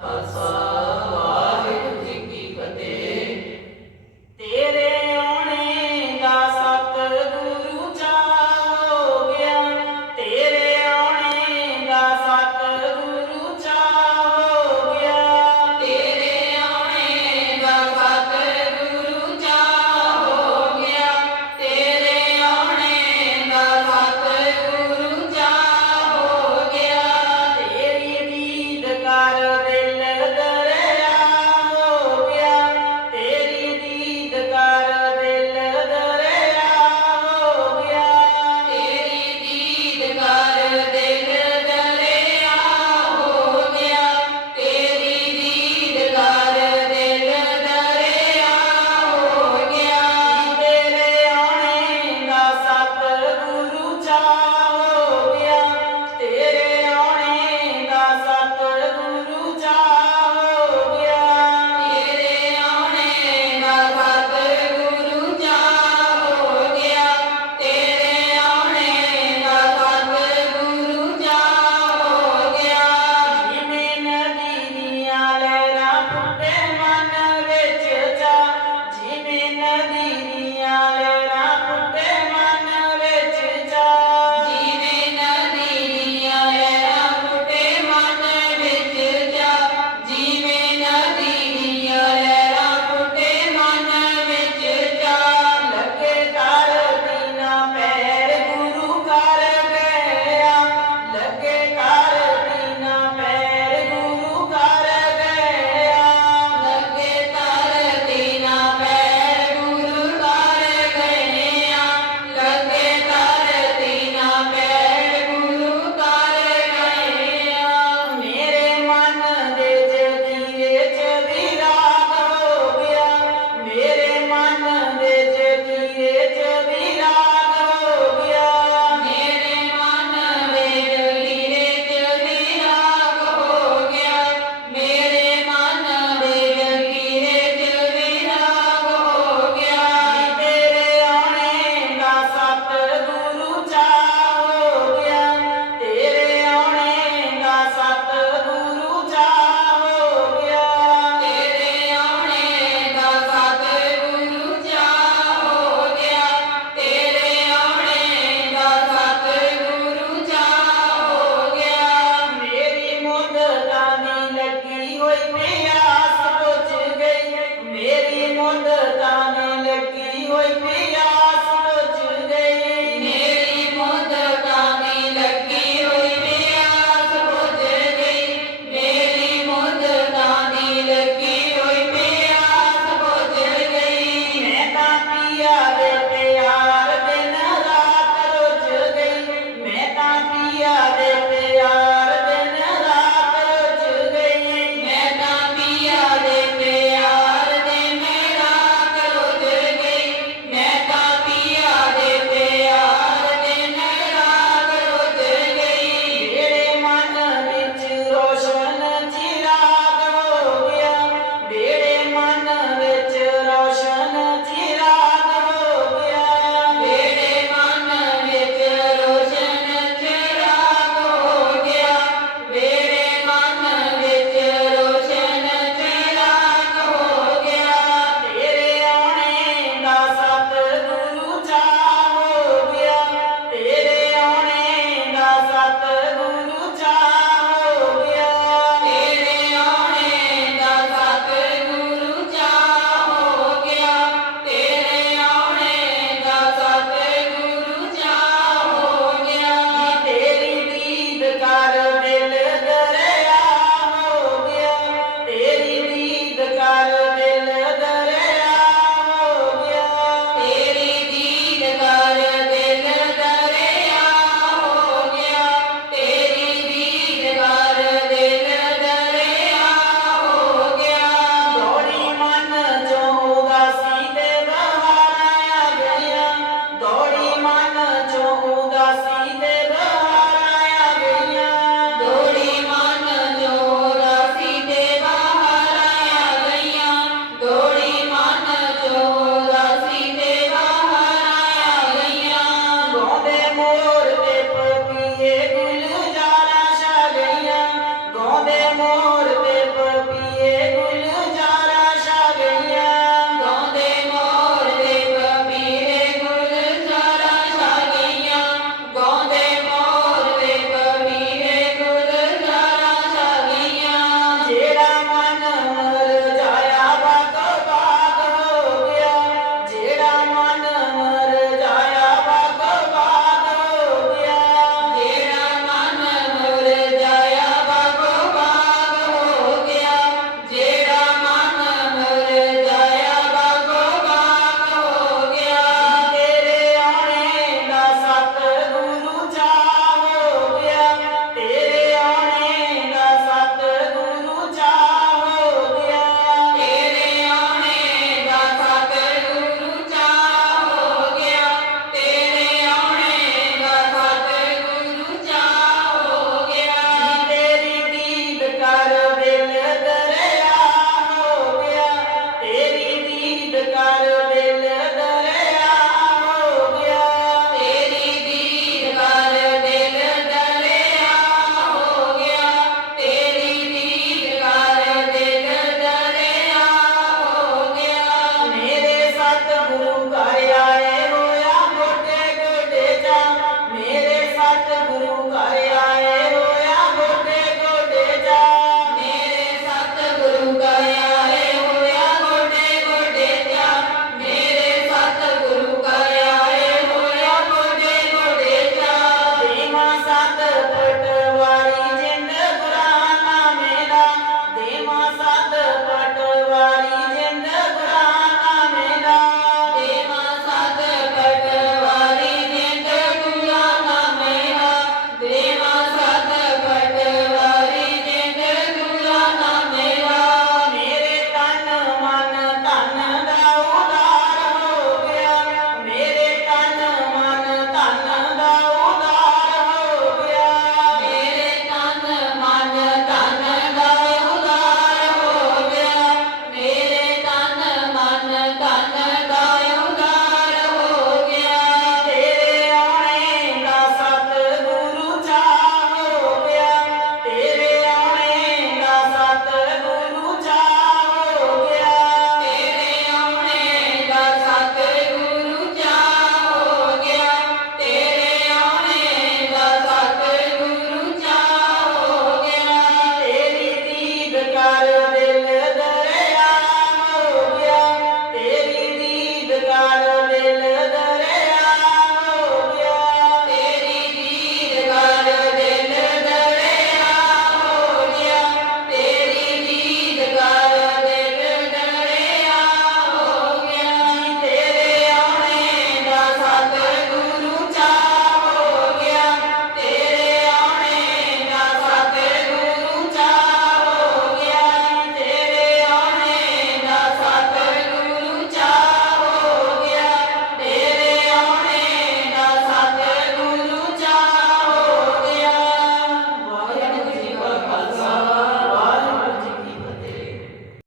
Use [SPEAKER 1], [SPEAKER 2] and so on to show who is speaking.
[SPEAKER 1] Outside.